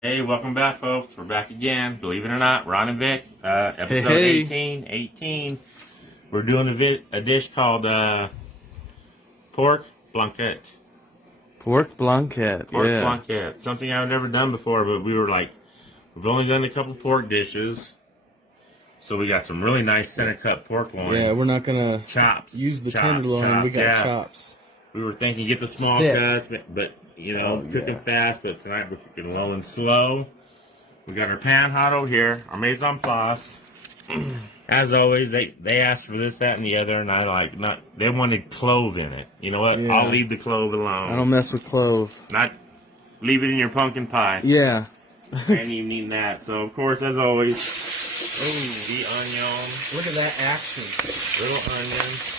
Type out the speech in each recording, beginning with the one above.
Hey, welcome back, folks. We're back again. Believe it or not, Ron and Vic, episode Hey. 18. We're doing a dish called pork blanquette. Pork blanquette. Pork Yeah. blanquette. Something I've never done before, but we were like, we've only done a couple pork dishes. So we got some really nice center cut pork loin. Yeah, we're not gonna chops. use the tenderloin. We got chops. We were thinking get the small Thick. cuts, but you know, cooking fast. But tonight we're cooking low and slow. We got our pan hot over here, our mise en place. As always, they asked for this, that, and the other, and I like not. They wanted clove in it. You know what? Yeah. I'll leave the clove alone. I don't mess with clove. Not leave it in your pumpkin pie. Yeah. And you need that. So of course, as always, the onion. Look at that action. Little onion.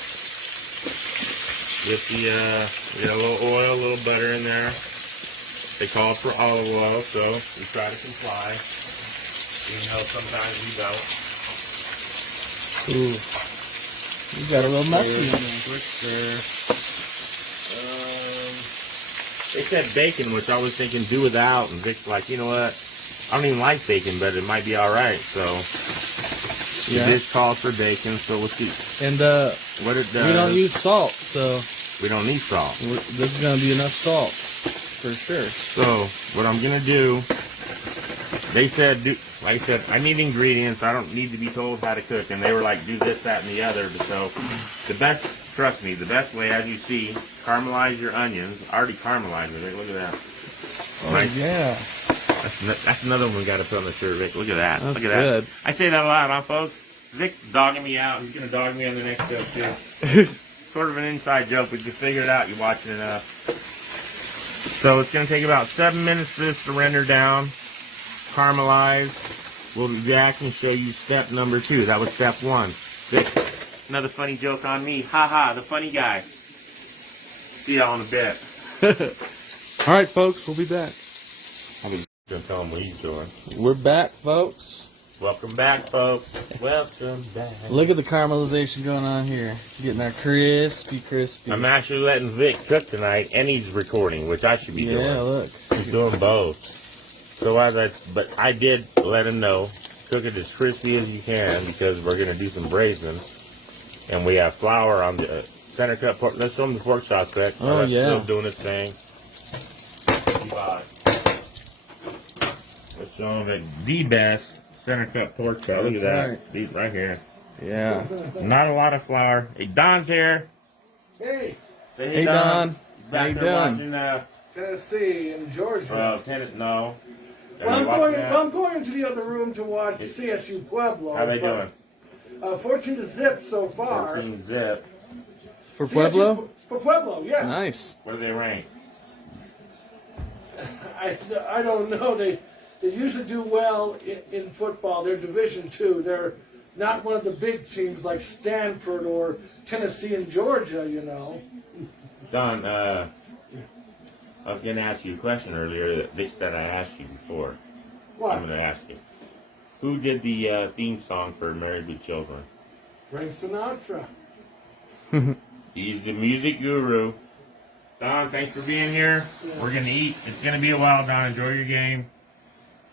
With the we got a little oil, a little butter in there. They call it for olive oil, so we try to comply. Even though sometimes we don't. Ooh. You got a little messy in there. Quick stir. They said bacon, which I was thinking do without, and Vic's like, you know what? I don't even like bacon, but it might be all right. So the dish calls for bacon, so we'll see. And What it does. we don't use salt, so We don't need salt. this is gonna be enough salt for sure. So what I'm gonna do, they said, like I said, I need ingredients. I don't need to be told how to cook, and they were like, do this, that, and the other. But so the best, trust me, the best way, as you see, caramelize your onions. Already caramelized it. Look at that. Oh Nice. yeah. That's another one we got to put on the shirt, Vic. Look at that. That's Look at that. good. I say that a lot, huh, folks? Vic's dogging me out. He's gonna dog me on the next joke too. Sort of an inside joke, but you figure it out. You're watching enough. So it's gonna take about 7 minutes for this to render down, caramelize. We'll be back and show you step number 2. That was step 1. Vic, another funny joke on me. Ha ha, the funny guy. See y'all in a bit. All right, folks, we'll be back. I was gonna tell him what he's doing. We're back, folks. Welcome back, folks. Welcome back. Look at the caramelization going on here. Getting that crispy. I'm actually letting Vic cook tonight, and he's recording, which I should be doing. Yeah, look. He's doing both. So but I did let him know, cook it as crispy as you can because we're gonna do some braising, and we have flour on the center cut pork. Let's show them the pork chops, Vic. Oh yeah. Still doing its thing. Let's show them the best center cut pork chop. Look at that. Right. These right here. Yeah. Not a lot of flour. Hey, Don's here. Hey, Say Hey, Don. Back How you there doing? watching, Tennessee and Georgia. tennis. No. Well, I'm going into the other room to watch CSU Pueblo. How they doing? 14-0 so far. 14 zip. For CSU Pueblo? For Pueblo, yeah. Nice. Where do they rank? I don't know. They usually do well in football. They're Division II. They're not one of the big teams like Stanford or Tennessee and Georgia, you know. Don, I was going to ask you a question earlier that Vic said I asked you before. What? I'm going to ask you. Who did the theme song for Married with Children? Frank Sinatra. He's the music guru. Don, thanks for being here. Yeah. We're going to eat. It's going to be a while, Don. Enjoy your game.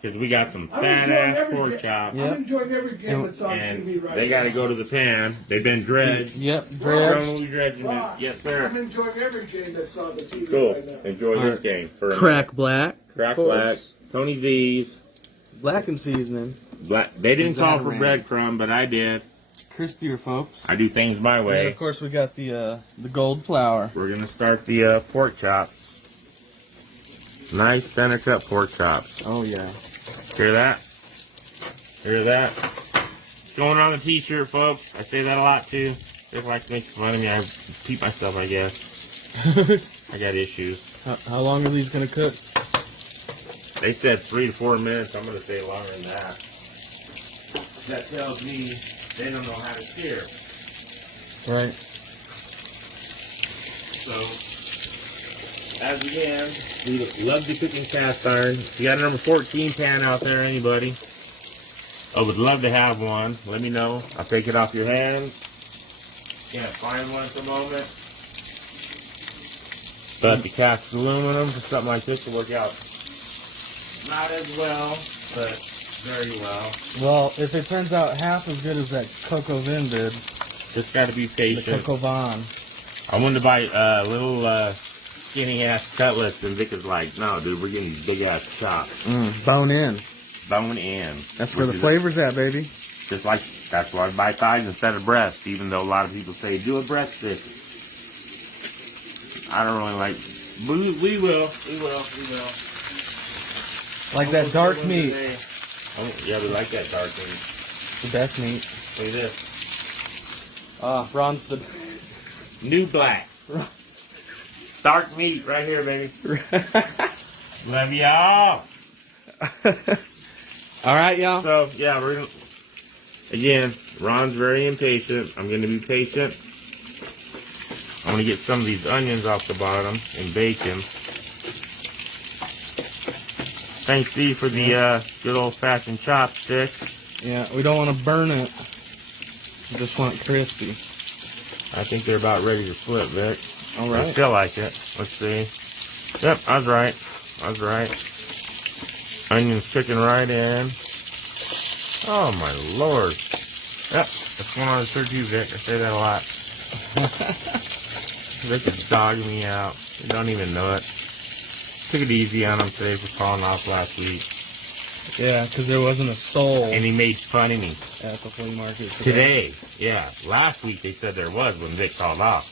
Because we got some I'm fat enjoying ass every pork ga- chop. Yeah. I'm enjoying every game that's on And TV right they got to now. go to the pan. They've been dredged. Yep. Totally Dredged. dredging it. Yes, sir. I'm enjoying every game that's on the TV Cool. right now. Enjoy this Alright. game. For a Crack black. Crack Of Black. course. Tony V's. Black and seasoning. Black. They didn't call for Susanna breadcrumb, but I did. Crispier, folks. I do things my And way. of course, we got the gold flour. We're gonna start the pork chops. Nice center cut pork chops. Oh yeah. Hear that? Hear that? It's going on the t-shirt, folks. I say that a lot too. They like to make fun of me. I keep myself, I guess. I got issues. How long are these gonna cook? They said 3 to 4 minutes. I'm gonna say longer than that. That tells me they don't know how to steer. Right. So, as again, we love to cook in cast iron. You got a number 14 pan out there, anybody? I would love to have one. Let me know. I'll take it off your hands. Can't find one at the moment. But the cast aluminum for something like this will work out Not as well, but very well. Well, if it turns out half as good as that Coco Vin did, Just got to be the patient. Coco Von. I wanted to buy little skinny ass cutlets, and Vic is like, "No, dude, we're getting these big ass chops, Bone in. bone in." That's where the Which is flavor's at, baby. Just like that's why I buy thighs instead of breast, even though a lot of people say do a breast stick. I don't really like. We will. Like that dark meat. Oh, yeah, we like that dark meat. The best meat. Look at this. Ron's the... New black. Dark meat right here, baby. Love y'all. All right, y'all. So, yeah, we're going to... Again, Ron's very impatient. I'm going to be patient. I'm going to get some of these onions off the bottom and bacon. Thanks, Steve, for the good old-fashioned chopstick. Yeah, we don't want to burn it. We just want it crispy. I think they're about ready to flip, Vic. All right. I feel like it. Let's see. Yep, I was right. Onions cooking right in. Oh, my Lord. Yep, that's one on the third too, Vic. I say that a lot. Vic is dogging me out. You don't even know it. Took it easy on him today for falling off last week. Yeah, because there wasn't a soul And he made fun of me. at the flea market Today, yeah. Last week they said there was when Vic called off.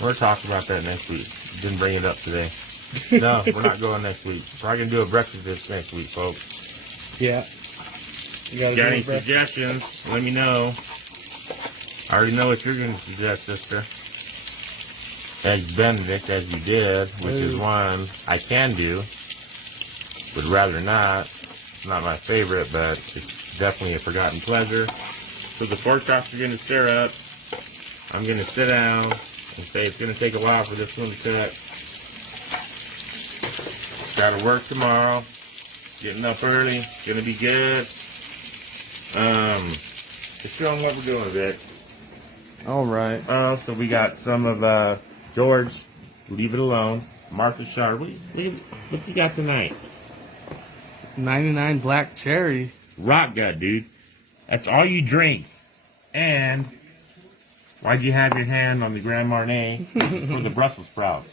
We're talking about that next week. Didn't bring it up today. No, we're not going next week. Probably going to do a breakfast dish next week, folks. Yeah. You Got any suggestions? Let me know. I already know what you're going to suggest, sister. Eggs Benedict, as you did, which is one I can do. Would rather not. Not my favorite, but it's definitely a forgotten pleasure. So the pork chops are going to stir up. I'm going to sit down and say it's going to take a while for this one to cook. Got to work tomorrow. Getting up early. Going to be good. Just show them what we're doing, Vic. All right. So we got some of George. Leave it alone. Martha Shard. What's he got tonight? 99 black cherry. Rock gut, dude. That's all you drink. And why'd you have your hand on the Grand Marnier for the Brussels sprouts?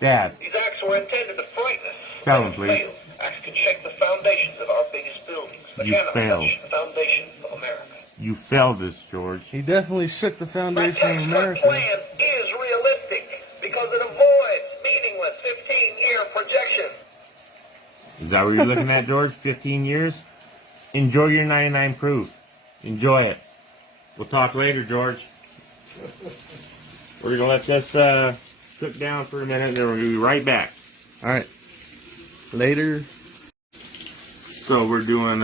Dad. These acts were intended to frighten us. Tell him, please. Failed. Acts can shake the foundations of our biggest buildings. They You cannot failed. touch the foundation of America. You failed us, George. He definitely shook the My foundation of textbook America. plan is realistic because it avoids meaningless 15-year projections. Is that what you're looking at, George? 15 years? Enjoy your 99 proof. Enjoy it. We'll talk later, George. We're going to let this cook down for a minute, and then we're going to be right back. All right. Later. So we're doing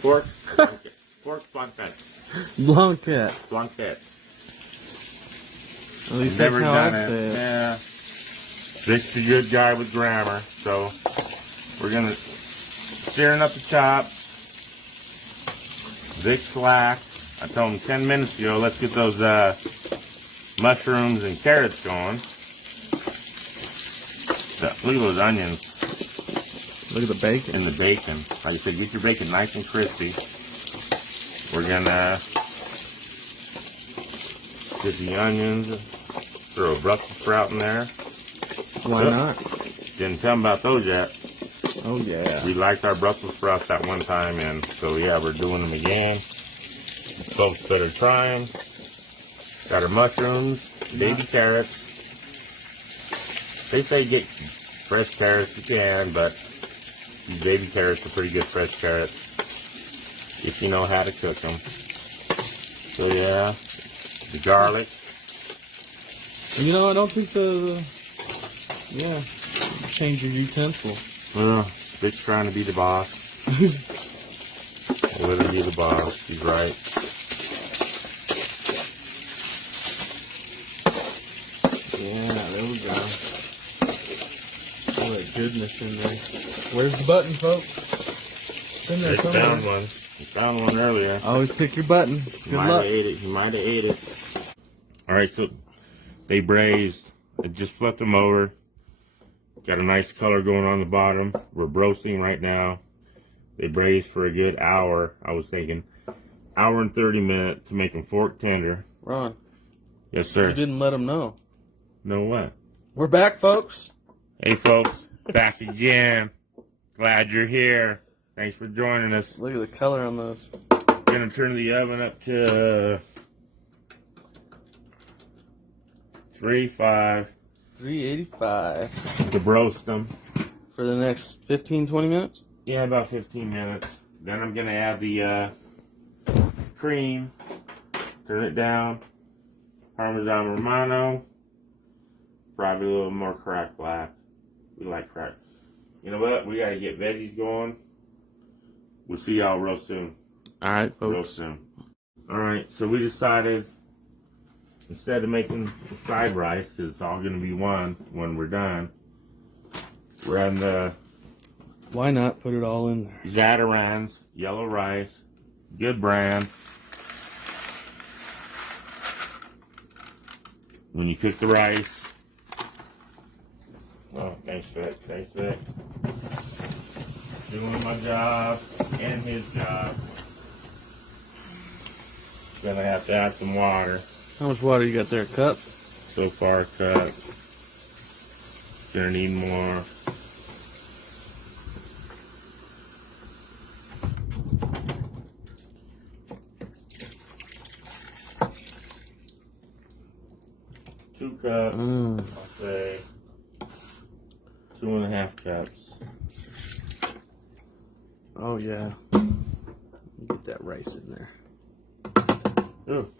pork blanquette. Pork blanquette. Blanquette. Blanquette. At least Never that's how done I it. say it. Yeah. Vic's a good guy with grammar, so we're gonna searing up the chops. Vic slack. I told him 10 minutes ago, let's get those mushrooms and carrots going. Look at those onions. Look at the bacon. And the bacon. Like I said, get your bacon nice and crispy. We're gonna get the onions, throw a Brussels sprout in there. Why not? Didn't tell them about those yet. Oh, yeah. We liked our Brussels sprouts that one time, and so yeah, we're doing them again. Folks better try them. Got our mushrooms, baby carrots. They say get fresh carrots you can, but these baby carrots are pretty good fresh carrots if you know how to cook them. So yeah, the garlic. You know, I don't think yeah, change your utensil. Well, Vic's trying to be the boss. Let him be the boss. He's right. Yeah, there we go. All that goodness in there. Where's the button, folks? It's in there Vic somewhere. found one. He found one earlier. Always pick your button. It's He good might luck. have ate it. He might have ate it. All right, so they braised. I just flipped them over. Got a nice color going on the bottom. We're roasting right now. They braise for a good hour. I was thinking hour and 30 minutes to make them fork tender. Ron, Yes, sir. you didn't let them know. Know what? We're back, folks. Hey, folks. Back again. Glad you're here. Thanks for joining us. Look at the color on those. Gonna turn the oven up to 385 to roast them. for the next 15, 20 minutes. Yeah, about 15 minutes. Then I'm gonna add the cream. Turn it down. Parmesan Romano. Probably a little more cracked black. We like crack. You know what? We gotta get veggies going. We'll see y'all real soon. All right, Real folks. soon. Alright, so we decided instead of making the side rice, because it's all gonna be one when we're done, we're adding the Why not put it all in there? Zatarans, yellow rice, good brand. When you cook the rice, oh, thanks Vic, doing my job and his job. Gonna have to add some water. How much water you got there? A cup? So far, cut. Gonna need more. Two cups. I'll say 2.5 cups. Oh, yeah. Get that rice in there. Ooh.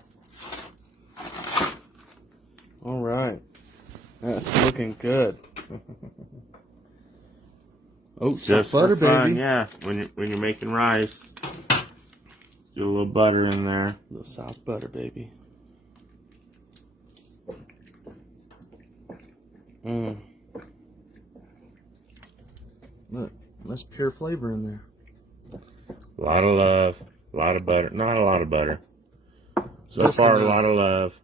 All right. That's looking good. Oh, Just some butter, for fun, baby. yeah. When you're making rice, get a little butter in there. A little soft butter, baby. Look, nice pure flavor in there. A lot of love, a lot of butter. Not a lot of butter. So Just far, enough. a lot of love.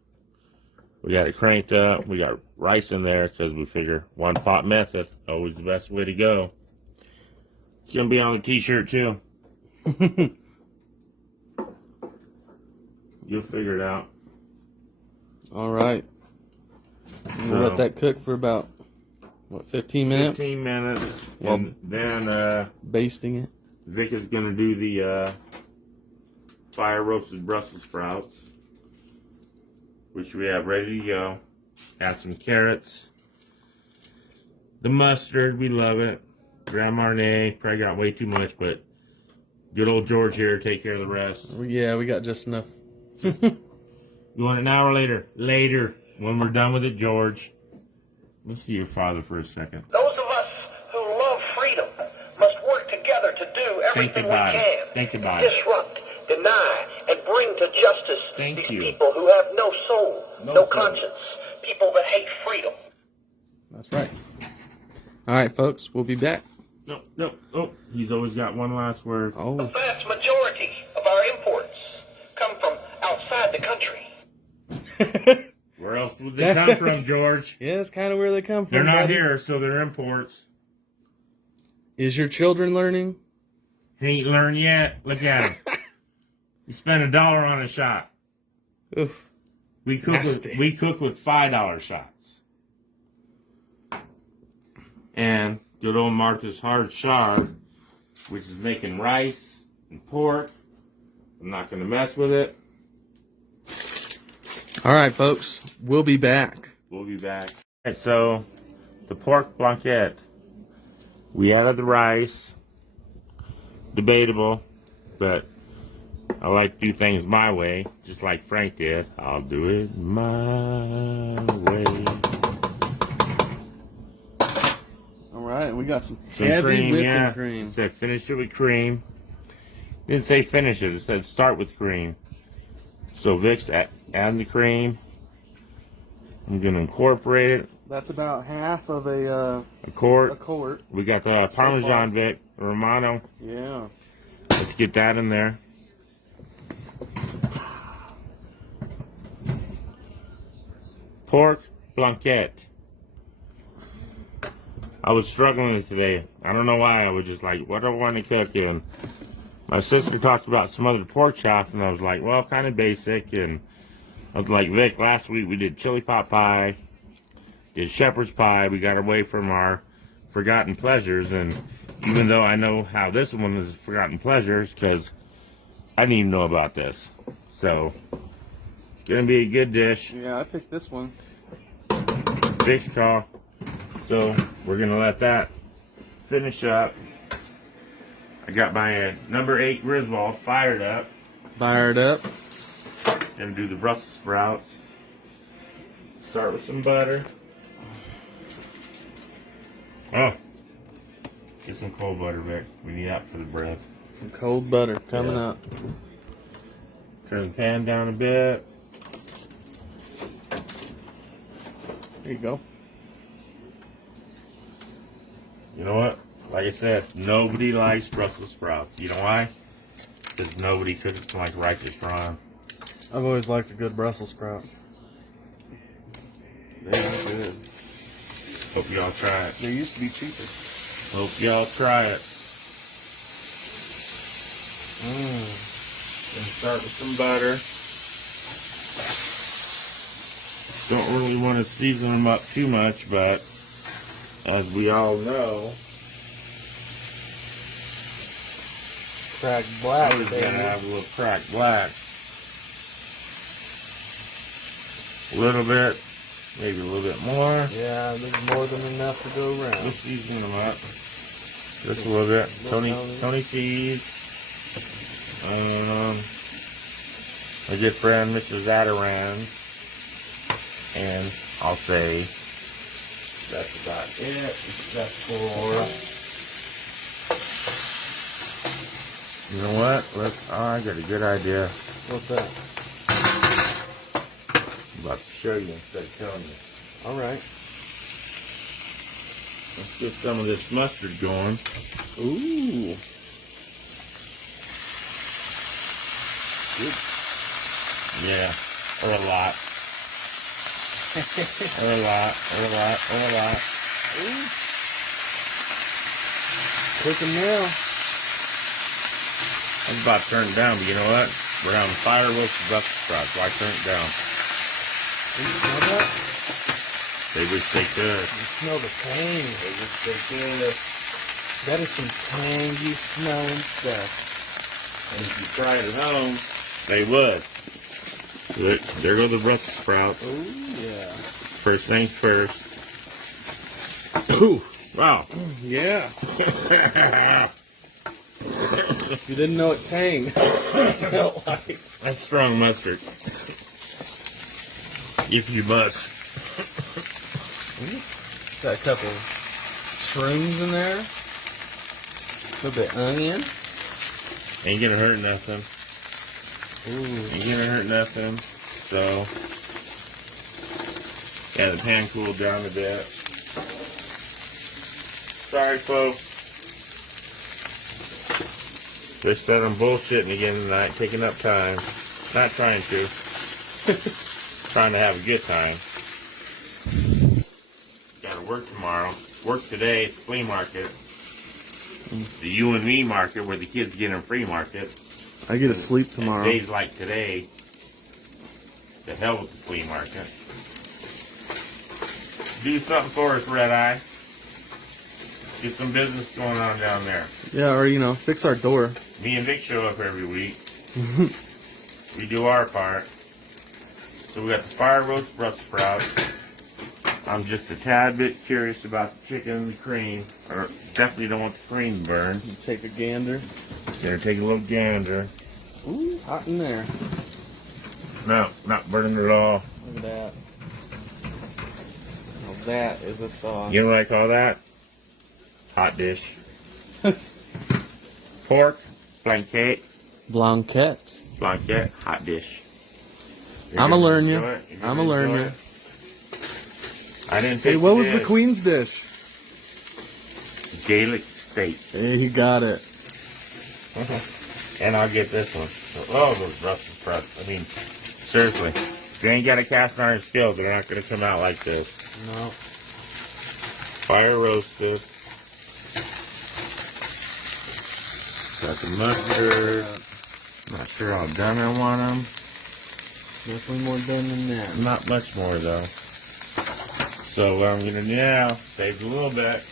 We got it cranked up. We got rice in there because we figure one pot method, always the best way to go. It's going to be on the t-shirt too. You'll figure it out. All right. We'll let that cook for about, what, 15 minutes? 15 minutes. Well, and then basting it. Vic is going to do the fire roasted Brussels sprouts, which we have ready to go. Add some carrots. The mustard, we love it. Grand Marnier, probably got way too much, but good old George here, take care of the rest. Yeah, we got just enough. You want it now or later? Later, when we're done with it, George. Let's see your father for a second. Those of us who love freedom must work together to do everything we about it. can. Think about it. Disrupt, deny, and bring to justice Thank these you. people who have no soul, No no soul. conscience, people that hate freedom. That's right. All right, folks, we'll be back. No. Oh, he's always got one last word. The Oh, vast majority of our imports come from outside the country. Where else would they come from, George? yeah, that's kind of where they come from. They're not buddy. here, so they're imports. Is your children learning? He ain't learned yet. Look at him. You spend $1 on a shot. Oof. We cook Nasty. with $5 shots. And good old Martha's Hard Chard, which is making rice and pork. I'm not going to mess with it. All right, folks, we'll be back. We'll be back. Okay, so the pork blanquette. We added the rice. Debatable, but I like to do things my way, just like Frank did. I'll do it my way. All right, we got some Some heavy cream, whipping yeah. cream. It said finish it with cream. Didn't say finish it. It said start with cream. So Vic's adding the cream. I'm gonna incorporate it. That's about half of a quart. quart. We got the So Parmesan far. Vic Romano. Yeah. Let's get that in there. Pork blanquette. I was struggling today. I don't know why. I was just like, what do I want to cook? And my sister talked about some other pork chops, and I was like, well, kind of basic. And I was like, Vic, last week we did chili pot pie, did shepherd's pie. We got away from our forgotten pleasures. And even though I know how this one is forgotten pleasures, because I didn't even know about this. So, it's going to be a good dish. Yeah, I picked this one. Vic's call. So, we're going to let that finish up. I got my number 8 Griswold fired up. Fired up. Gonna do the Brussels sprouts. Start with some butter. Oh, get some cold butter, Vic. We need that for the bread. Some cold butter coming up. Turn the pan down a bit. There you go. You know what? Like I said, nobody likes Brussels sprouts. You know why? Because nobody cooks them like righteous Ron. I've always liked a good Brussels sprout. They are good. Hope y'all try it. They used to be cheaper. Hope y'all try it. And start with some butter. Don't really want to season them up too much, but as we all know, Cracked black. always gotta have a little cracked black. A little bit, maybe a little bit more. Yeah, there's more than enough to go around. Just season them up. Just a little bit. Tony cheese. My good friend, Mr. Zadaran. And I'll say that's about it. Except for, you know what? I got a good idea. What's that? I'm about to show you instead of telling you. All right. Let's get some of this mustard going. Ooh. Good. Yeah, or a lot. or a lot. Ooh. Cooking now. I was about to turn it down, but you know what? We're on fire roasted Brussels sprouts, so I turn it down. You smell that? They wish they could. You smell the tang. They wish they could. That is some tangy smelling stuff. And if you try it at home, they would. There go the Brussels sprouts. Oh, yeah. First things first. Ooh, wow. Yeah. If you didn't know what tang smelled like. That's strong mustard. If you must. Got a couple shrooms in there. A little bit of onion. Ain't gonna hurt nothing. Ooh. Ain't gonna hurt nothing. So, yeah, the pan cooled down a bit. Sorry, folks. They said I'm bullshitting again tonight, taking up time. Not trying to. Trying to have a good time. Gotta work tomorrow. Work today at the flea market. The you and me market where the kids get in free market. I get to sleep tomorrow. And days like today, the hell with the flea market. Do something for us, Red Eye. Get some business going on down there. Yeah, or, fix our door. Me and Vic show up every week. We do our part. So we got the fire roast Brussels sprouts. I'm just a tad bit curious about the chicken and the cream. Or definitely don't want the cream burned. Take a gander. Gonna take a little gander. Ooh, hot in there. No, not burning at all. Look at that. Now that is a sauce. You know what I call that? Hot dish. Pork, blanquette. Blanquette, hot dish. I'ma learn you. I'ma learn you. I didn't Hey, pick what the was the dish. queen's dish? Gaelic steak. Hey, you got it. And I'll get this one. Oh, those Brussels sprouts. I mean, seriously. If you ain't got a cast iron skillet, they're not going to come out like this. No. Fire roasted. Got the mustard. Not sure how done I want them. Definitely more done than that. Not much more though. So what I'm gonna do now, saved a little bit.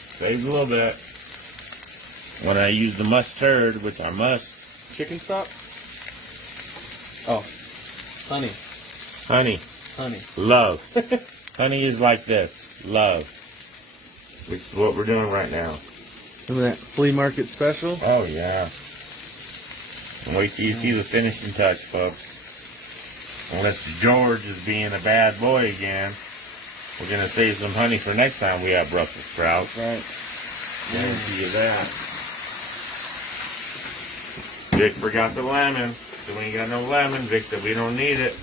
When I use the mustard, which I must. Chicken stock? Oh, honey. Honey. Love. Honey is like this. Love. Which is what we're doing right now. Some of that flea market special. Oh yeah. And wait till you see the finishing touch, folks. Unless George is being a bad boy again, we're gonna save some honey for next time we have Brussels sprouts. Right. Guarantee you that. Vic forgot the lemon, so we ain't got no lemon. Vic said we don't need it.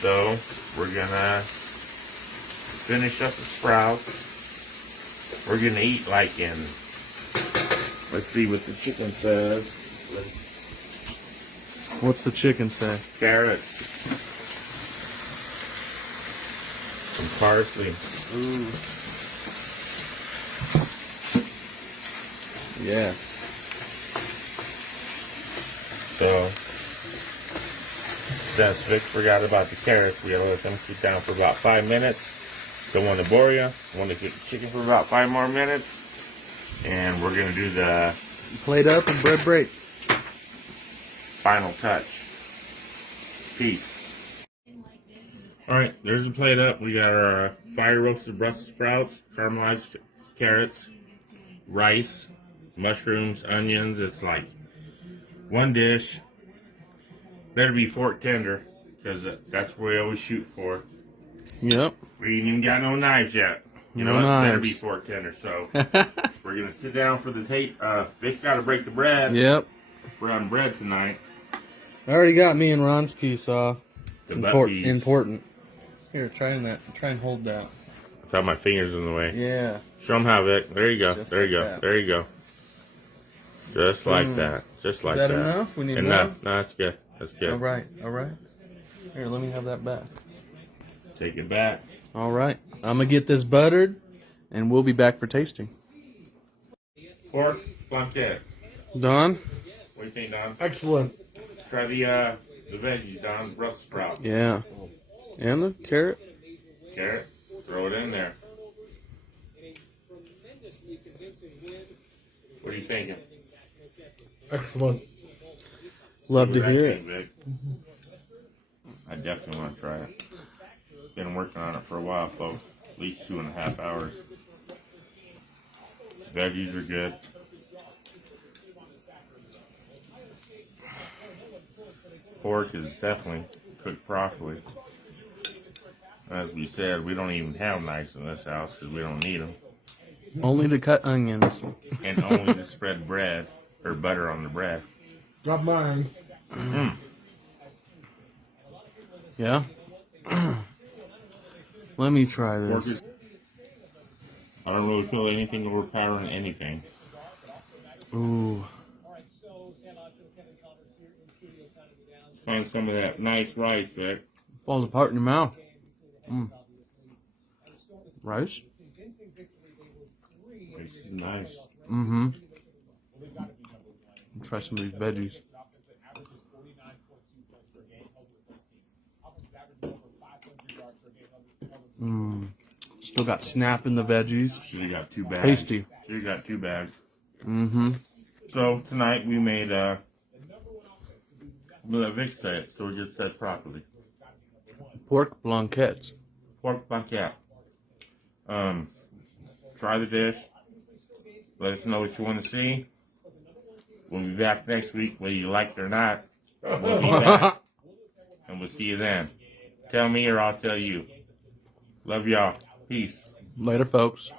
So we're gonna finish up the sprouts. We're gonna eat like in, let's see what the chicken says. What's the chicken say? Carrots. Some parsley. Ooh. Yes. So, since Vic forgot about the carrots, we gotta let them sit down for about 5 minutes. Don't want to bore you. Want to cook the chicken for about 5 more minutes. And we're gonna do the Plate up and bread break. final touch. Peace. Alright, there's the plate up. We got our fire roasted Brussels sprouts, caramelized carrots, rice, mushrooms, onions. It's like one dish. Better be fork tender, because that's what we always shoot for. Yep. We ain't even got no knives yet. You No know what? knives. Better be fork tender. So we're gonna sit down for the tape. Vic's got to break the bread. Yep. We're on bread tonight. I already got me and Ron's piece off. It's The butt piece. important. Here, try and hold that. I thought my fingers in the way. Yeah. Show them how, Vic. There you go. Just There you like go. that. There you go. Just like that. Just like Is that that. enough? We need enough. more? No, that's good. That's good. All right. Here, let me have that back. Take it back. All right. I'm going to get this buttered, and we'll be back for tasting. Pork, Blanquette. Don? What do you think, Don? Excellent. Try the veggies, Don. Brussels sprouts. Yeah. And the carrot? Carrot. Throw it in there. What are you thinking? Excellent. Love See to what I hear think, it. Vic. I definitely want to try it. Been working on it for a while, folks. At least 2.5 hours. Veggies are good. Pork is definitely cooked properly. As we said, we don't even have knives in this house because we don't need them. Only to cut onions. And only to spread bread or butter on the bread. Not mine. Yeah? Let me try Pork this. is, I don't really feel anything overpowering anything. Ooh. Find some of that nice rice, Vic. Falls apart in your mouth. Rice? This is nice. Mm-hmm. Try some of these veggies. Still got snap in the veggies. Should have got 2 bags. Tasty. Should have got 2 bags. Mm-hmm. So tonight we made let Vic say it, so we just said properly. Pork blanquettes. Pork blanquette. Try the dish. Let us know what you want to see. We'll be back next week, whether you like it or not. We'll be back. And we'll see you then. Tell me or I'll tell you. Love y'all. Peace. Later, folks.